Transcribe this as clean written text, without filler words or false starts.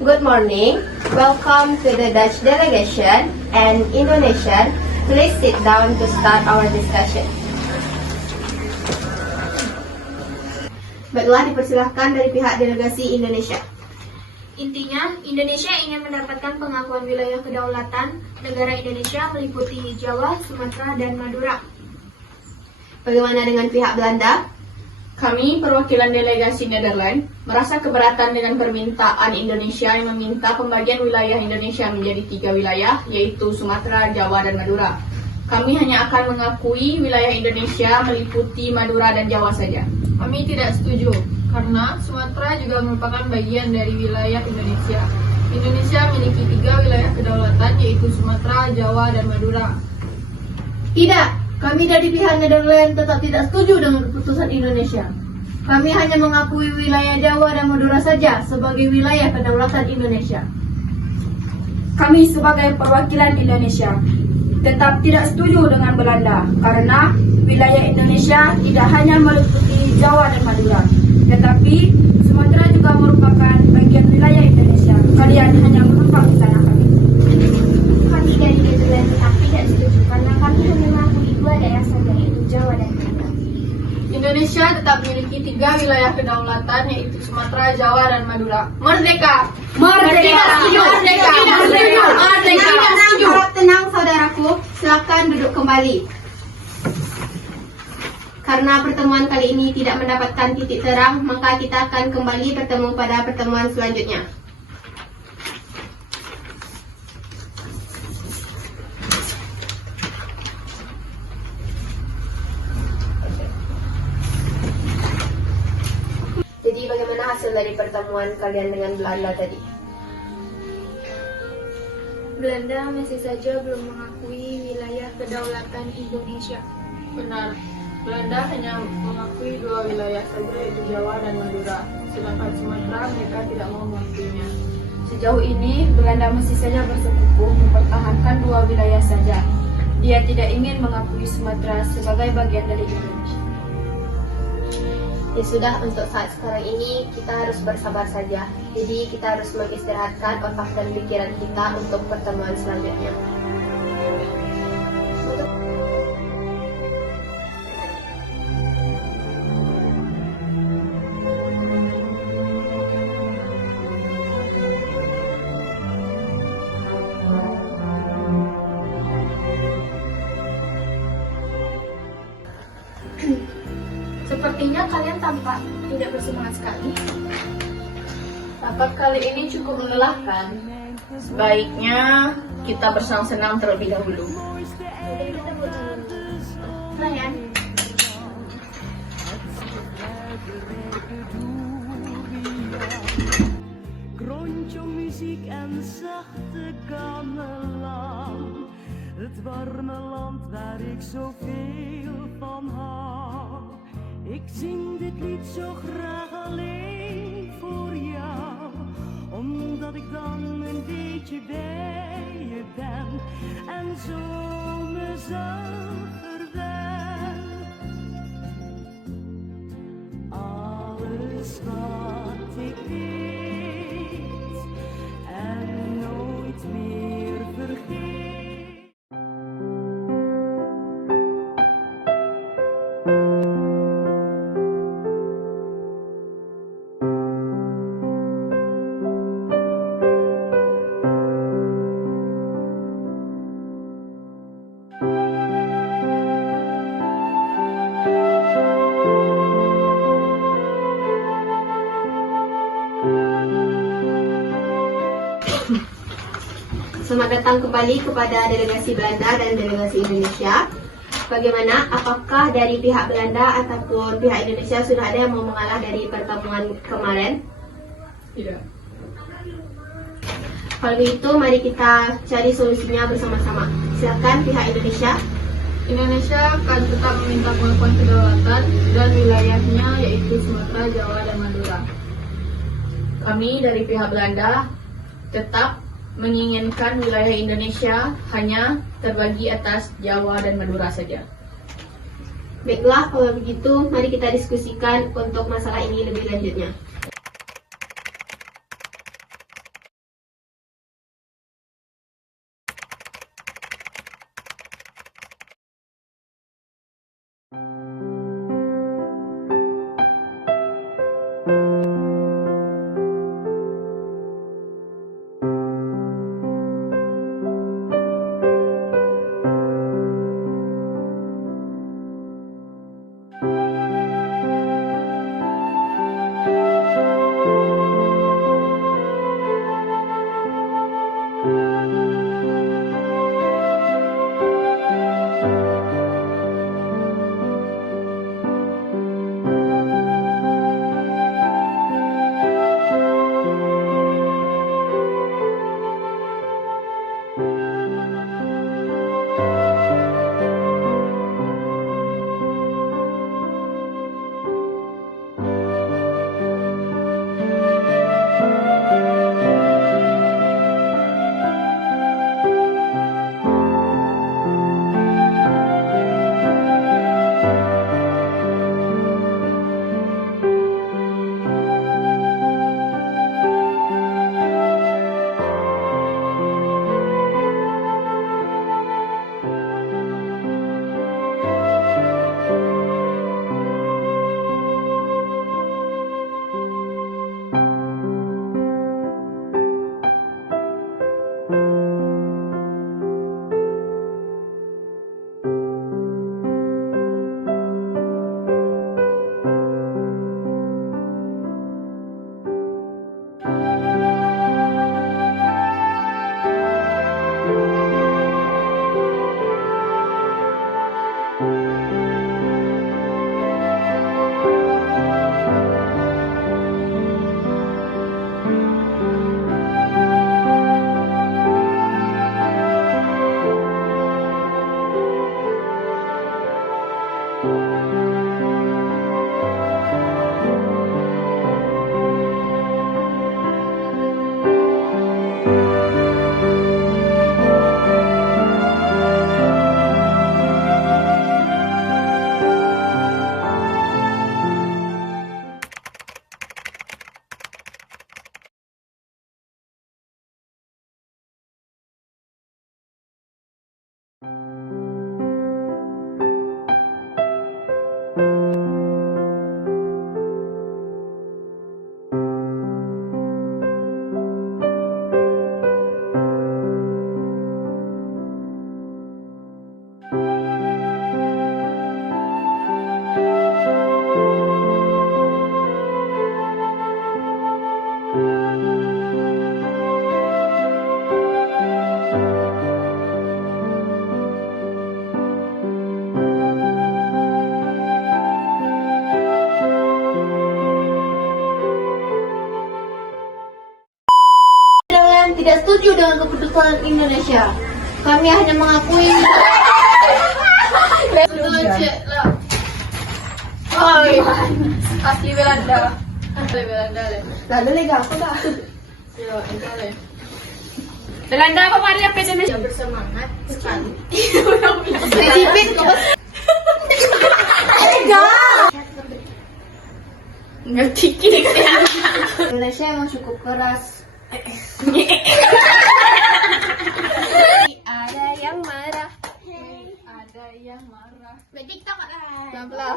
Good morning. Welcome to the Dutch delegation and Indonesian. Please sit down to start our discussion. Baiklah, dipersilahkan dari pihak delegasi Indonesia. Intinya, Indonesia ingin mendapatkan pengakuan wilayah kedaulatan negara Indonesia meliputi Jawa, Sumatera, dan Madura. Bagaimana dengan pihak Belanda? Kami, perwakilan delegasi Nederland, merasa keberatan dengan permintaan Indonesia yang meminta pembagian wilayah Indonesia menjadi 3 wilayah, yaitu Sumatera, Jawa, dan Madura. Kami hanya akan mengakui wilayah Indonesia meliputi Madura dan Jawa saja. Kami tidak setuju, karena Sumatera juga merupakan bagian dari wilayah Indonesia. Indonesia memiliki 3 wilayah kedaulatan, yaitu Sumatera, Jawa, dan Madura. Tidak, kami dari pihak Nederland tetap tidak setuju dengan keputusan Indonesia. Kami hanya mengakui wilayah Jawa dan Madura saja sebagai wilayah kedaulatan Indonesia. Kami sebagai perwakilan Indonesia tetap tidak setuju dengan Belanda karena wilayah Indonesia tidak hanya meliputi Jawa dan Madura, tetapi Sumatera juga merupakan bagian wilayah Indonesia. Kalian hanya menumpang di sana. Kami dari Nederland tetap tidak setuju karena kami hanya mengakui 2 daerah saja, yaitu Jawa dan Madura. Indonesia tetap memiliki 3 wilayah kedaulatan, yaitu Sumatera, Jawa, dan Madura. Merdeka! Merdeka! Merdeka! Merdeka! Merdeka! Harap tenang saudaraku, silakan duduk kembali. Karena pertemuan kali ini tidak mendapatkan titik terang, maka kita akan kembali bertemu pada pertemuan selanjutnya. Jadi bagaimana hasil dari pertemuan kalian dengan Belanda tadi? Belanda masih saja belum mengakui wilayah kedaulatan Indonesia. Benar, Belanda hanya mengakui 2 wilayah saja, yaitu Jawa dan Madura. Sedangkan Sumatera mereka tidak mau mengakuinya. Sejauh ini, Belanda masih saja bersekukuh mempertahankan 2 wilayah saja. Dia tidak ingin mengakui Sumatera sebagai bagian dari Indonesia. Ya sudah, untuk saat sekarang ini kita harus bersabar saja. Jadi kita harus mengistirahatkan otak dan pikiran kita untuk pertemuan selanjutnya. Sepertinya kalian tampak tidak bersemangat sekali. Rapat kali ini cukup melelahkan. Sebaiknya kita bersenang-senang terlebih dahulu. Jadi kita buat Ryan. Rondom muziek en zachte gamelan. Het warme land waar ik zoveel van hou. Ik zing dit lied zo graag alleen voor jou, omdat ik dan een beetje bij je ben en zo mezelf verwen. Alles wat ik weet en nooit meer vergeet. Selamat datang kembali kepada delegasi Belanda dan delegasi Indonesia. Bagaimana? Apakah dari pihak Belanda ataupun pihak Indonesia sudah ada yang mau mengalah dari pertemuan kemarin? Tidak. Kalau begitu, mari kita cari solusinya bersama-sama. Silakan pihak Indonesia. Indonesia akan tetap meminta pengakuan kedaulatan dan wilayahnya, yaitu Sumatera, Jawa, dan Madura. Kami dari pihak Belanda tetap menginginkan wilayah Indonesia hanya terbagi atas Jawa dan Madura saja. Baiklah, kalau begitu mari kita diskusikan untuk masalah ini lebih lanjutnya. tidak setuju dengan keputusan Indonesia. Kami hanya mengakui Asli Belanda. Belanda apa Maria Indonesia bersemangat sekali. Ngerti Indonesia emang cukup keras. Ada yang marah. Ada yang marah. Berarti kita marah. Pelan-pelan.